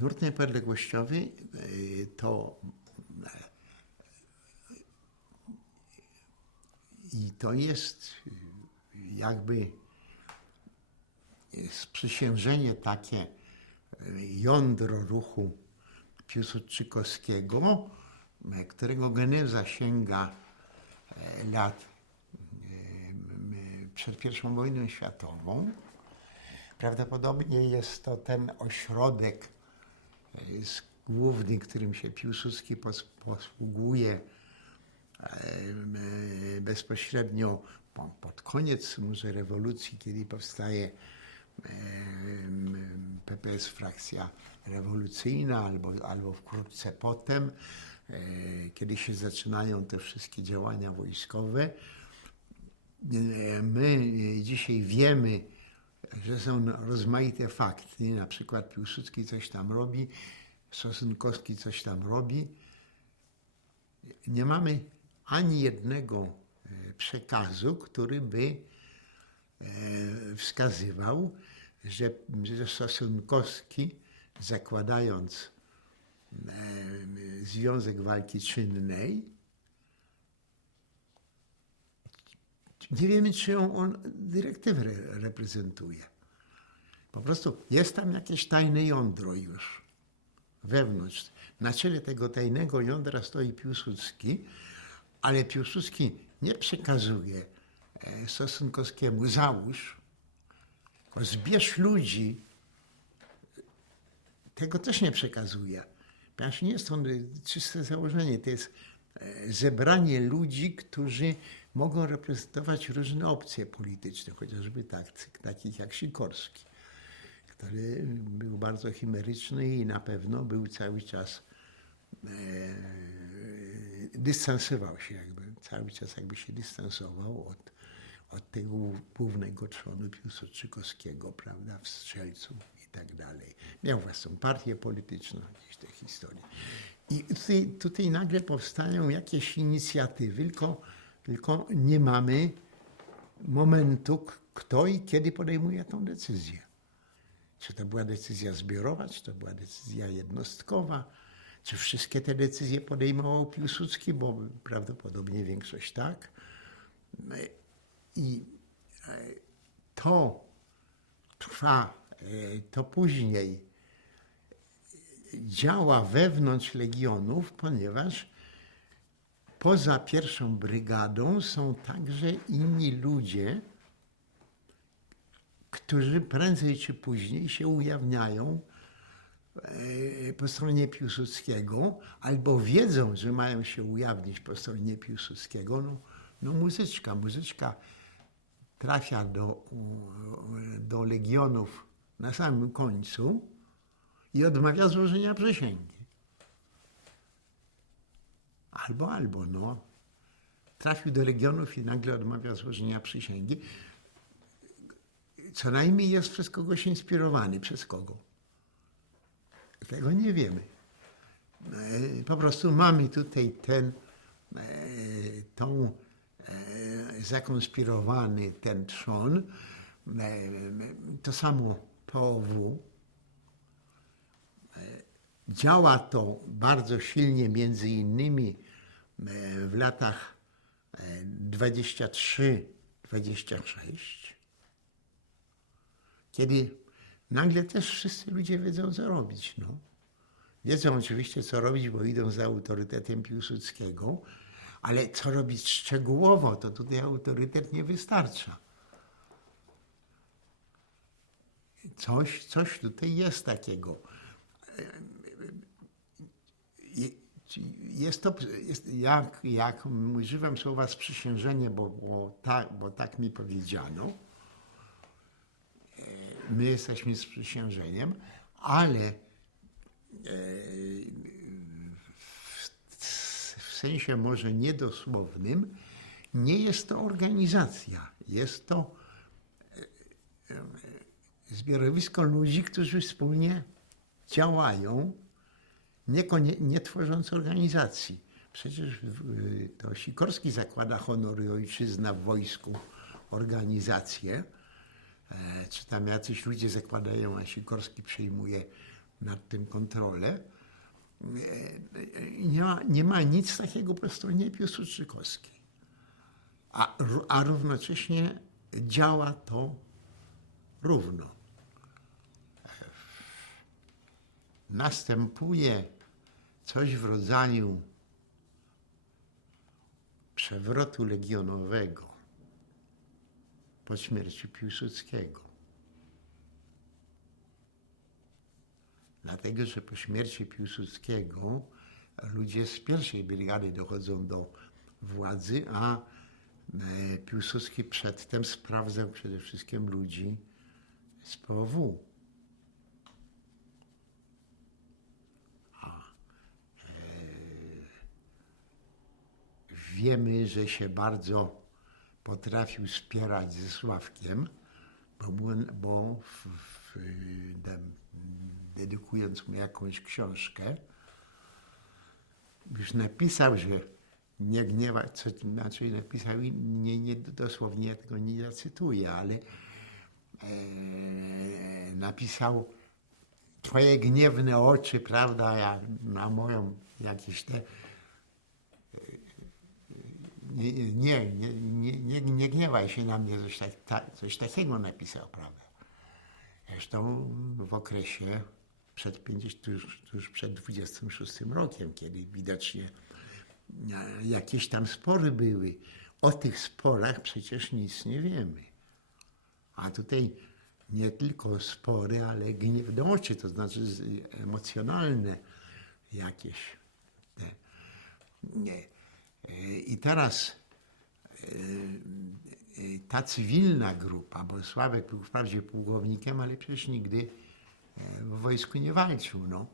Nurt niepodległościowy y, to i to jest y, jakby sprzysiężenie takie jądro ruchu piłsudczykowskiego, którego geneza sięga e, lat przed I wojną światową. Prawdopodobnie jest to ten ośrodek e, główny, którym się Piłsudski pos- posługuje e, bezpośrednio po, pod koniec może rewolucji, kiedy powstaje em, PPS frakcja rewolucyjna, albo, albo wkrótce potem, e, kiedy się zaczynają te wszystkie działania wojskowe. E, My dzisiaj wiemy, że są rozmaite fakty, na przykład Piłsudski coś tam robi, Sosnkowski coś tam robi. Nie mamy ani jednego e, przekazu, który by e, wskazywał, że, że Sosnkowski zakładając e, Związek Walki Czynnej, nie wiemy, czyją on dyrektywę re- reprezentuje. Po prostu jest tam jakieś tajne jądro już wewnątrz. Na czele tego tajnego jądra stoi Piłsudski, ale Piłsudski nie przekazuje e, Sosnkowskiemu załóż, zbierz ludzi. Tego też nie przekazuje. Ponieważ nie jest to czyste założenie, to jest e, zebranie ludzi, którzy mogą reprezentować różne opcje polityczne, chociażby tak, takich jak Sikorski, który był bardzo chimeryczny i na pewno był cały czas e, dystansował się jakby, cały czas jakby się dystansował od, od tego głównego trzonu Piłsudczykowskiego, prawda, w Strzelcu i tak dalej. Miał własną partię polityczną, jakieś te historie. I tutaj, tutaj nagle powstają jakieś inicjatywy, tylko, tylko nie mamy momentu, kto i kiedy podejmuje tą decyzję. Czy to była decyzja zbiorowa, czy to była decyzja jednostkowa, czy wszystkie te decyzje podejmował Piłsudski, bo prawdopodobnie większość tak. I e, to trwa, e, to później działa wewnątrz legionów, ponieważ poza pierwszą brygadą są także inni ludzie, którzy prędzej czy później się ujawniają e, po stronie Piłsudskiego, albo wiedzą, że mają się ujawnić po stronie Piłsudskiego. No, no muzyczka, muzyczka trafia do, do legionów na samym końcu i odmawia złożenia przysięgi. Albo, albo, no. Trafił do legionów i nagle odmawia złożenia przysięgi. Co najmniej jest przez kogoś inspirowany. Przez kogo? Tego nie wiemy. E, Po prostu mamy tutaj ten, e, tą e, zakonspirowany ten trzon. To samo POW. Działa to bardzo silnie między innymi w latach e, 23-26 kiedy nagle też wszyscy ludzie wiedzą, co robić. No. Wiedzą oczywiście, co robić, bo idą za autorytetem Piłsudskiego, ale co robić szczegółowo, to tutaj autorytet nie wystarcza. Coś, coś tutaj jest takiego. Je- Jest to, jest, jak, jak używam słowa sprzysiężenie, bo, bo, tak, bo tak mi powiedziano, my jesteśmy sprzysiężeniem, ale e, w, w sensie może niedosłownym nie jest to organizacja. Jest to e, e, zbiorowisko ludzi, którzy wspólnie działają, nie, nie tworząc organizacji. Przecież to Sikorski zakłada honor i ojczyzna w wojsku organizację, e, czy tam jacyś ludzie zakładają, a Sikorski przyjmuje nad tym kontrolę. E, Nie ma, nie ma nic takiego po stronie piłsudczykowskiej. A, a równocześnie działa to równo. Następuje coś w rodzaju przewrotu legionowego po śmierci Piłsudskiego. Dlatego, że po śmierci Piłsudskiego ludzie z pierwszej brygady dochodzą do władzy, a e, Piłsudski przedtem sprawdzał przede wszystkim ludzi z POW. Wiemy, że się bardzo potrafił spierać ze Sławkiem, bo, bo w, w, dedykując mu jakąś książkę, już napisał, że nie gniewa, co znaczy napisał, i nie, nie dosłownie ja tego nie zacytuję, ale e, napisał twoje gniewne oczy, prawda, jak na moją jakieś te nie, nie, nie, nie, nie, nie gniewaj się na mnie, coś, tak, ta, coś takiego napisał, prawda. Zresztą w okresie przed 50, tuż, tuż przed 26 rokiem, kiedy widocznie e, jakieś tam spory były. O tych sporach przecież nic nie wiemy. A tutaj nie tylko spory, ale gniewne oczy, to znaczy emocjonalne jakieś. Nie. I teraz e, e, ta cywilna grupa, bo Sławek był wprawdzie pułkownikiem, ale przecież nigdy e, w wojsku nie walczył, no.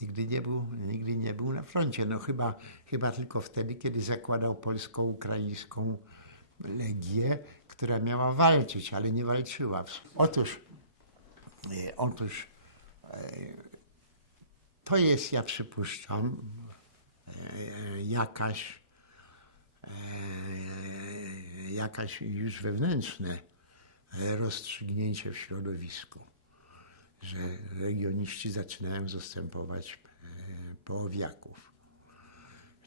Nigdy nie był, nigdy nie był na froncie, no chyba, chyba tylko wtedy, kiedy zakładał polsko-ukraińską legię, która miała walczyć, ale nie walczyła. Otóż, otóż to jest, ja przypuszczam, jakaś, jakaś już wewnętrzne e, rozstrzygnięcie w środowisku, że regioniści zaczynają zastępować e, połowiaków.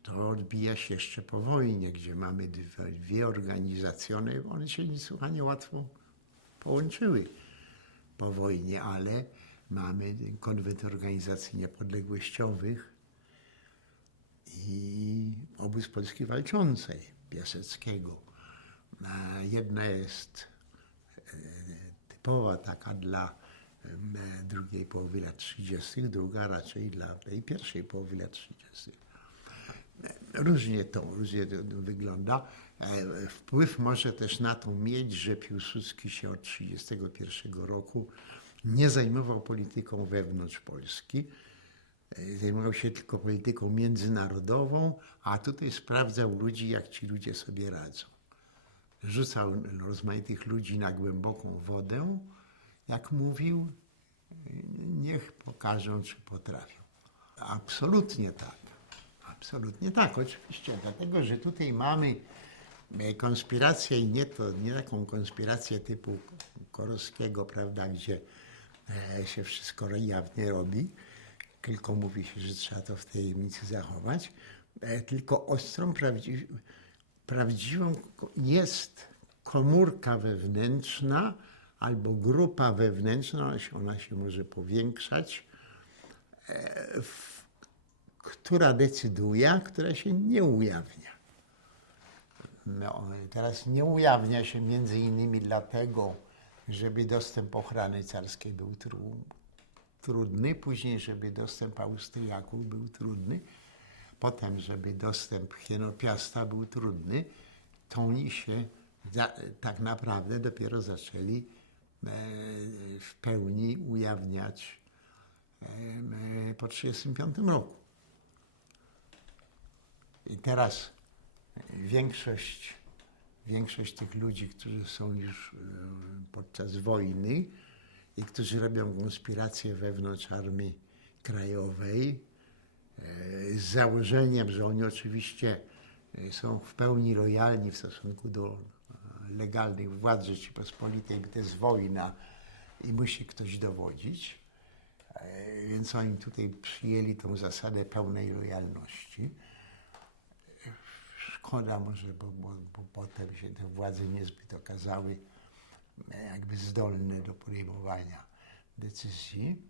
To odbija się jeszcze po wojnie, gdzie mamy dwie, organizacje, one się niesłychanie łatwo połączyły po wojnie, ale mamy konwent organizacji niepodległościowych i obóz Polski Walczącej Piaseckiego. Jedna jest e, typowa taka dla drugiej połowy lat 30., druga raczej dla tej pierwszej połowy lat 30. Różnie to, różnie to wygląda. E, Wpływ może też na to mieć, że Piłsudski się od 1931 roku nie zajmował polityką wewnątrz Polski. E, Zajmował się tylko polityką międzynarodową, a tutaj sprawdzał ludzi, jak ci ludzie sobie radzą. Rzucał rozmaitych ludzi na głęboką wodę, jak mówił, niech pokażą, czy potrafią. Absolutnie tak. Absolutnie tak, oczywiście. Dlatego, że tutaj mamy e, konspirację i nie, to, nie taką konspirację typu Korowskiego, prawda, gdzie e, się wszystko jawnie robi, tylko mówi się, że trzeba to w tajemnicy zachować, e, tylko ostrą, prawdzi prawdziwą jest komórka wewnętrzna albo grupa wewnętrzna, ona się, ona się może powiększać, e, w, która decyduje, a która się nie ujawnia. No, teraz nie ujawnia się między innymi dlatego, żeby dostęp ochrany carskiej był tru, trudny, później, żeby dostęp Austriaków był trudny, potem, żeby dostęp Hienopiasta był trudny, to oni się za, tak naprawdę dopiero zaczęli e, w pełni ujawniać e, po 1935 roku. I teraz większość, większość tych ludzi, którzy są już e, podczas wojny i którzy robią konspirację wewnątrz Armii Krajowej, z założeniem, że oni oczywiście e, są w pełni lojalni w stosunku do e, legalnych władz Rzeczypospolitej, to jest wojna i musi ktoś dowodzić. E, E, Więc oni tutaj przyjęli tą zasadę pełnej lojalności. E, Szkoda może, bo, bo, bo potem się te władze niezbyt okazały e, jakby zdolne do podejmowania decyzji.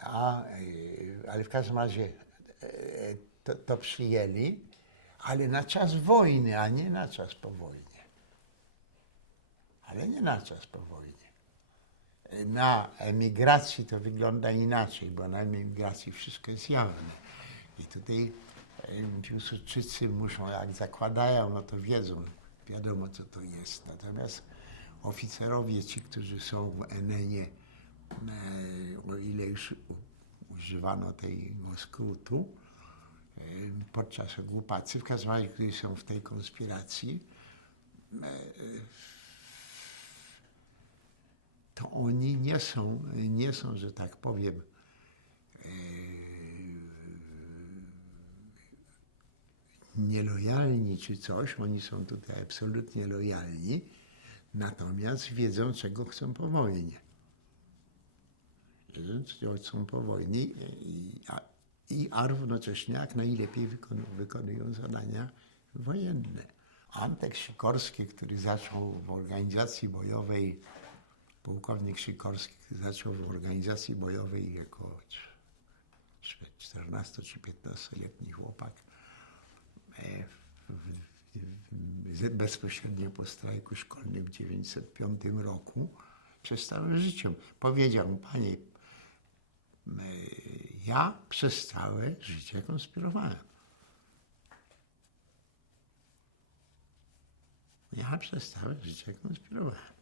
A, e, ale w każdym razie e, to, to przyjęli, ale na czas wojny, a nie na czas po wojnie. Ale nie na czas po wojnie. Na emigracji to wygląda inaczej, bo na emigracji wszystko jest jawne. I tutaj Piłsudczycy muszą, jak zakładają, no to wiedzą, wiadomo co to jest. Natomiast oficerowie, ci, którzy są w Enenie, e, o ile już używano tego skrótu, em, podczas okupacji, w każdym razie, którzy są w tej konspiracji, to oni nie są, nie są, że tak powiem, e, nielojalni czy coś, oni są tutaj absolutnie lojalni, natomiast wiedzą, czego chcą po wojnie. Wiedzą, czego chcą po wojnie i, a, i a równocześnie jak najlepiej wykonu, wykonują zadania wojenne. Antek Sikorski, który zaczął w organizacji bojowej pułkownik Sikorski zaczął w organizacji bojowej jako 14 czy 15-letni chłopak e, bezpośrednio po strajku szkolnym w 1905 roku przez całe życie. Powiedział, panie, e, ja przez całe życie konspirowałem. Ja przez całe życie konspirowałem.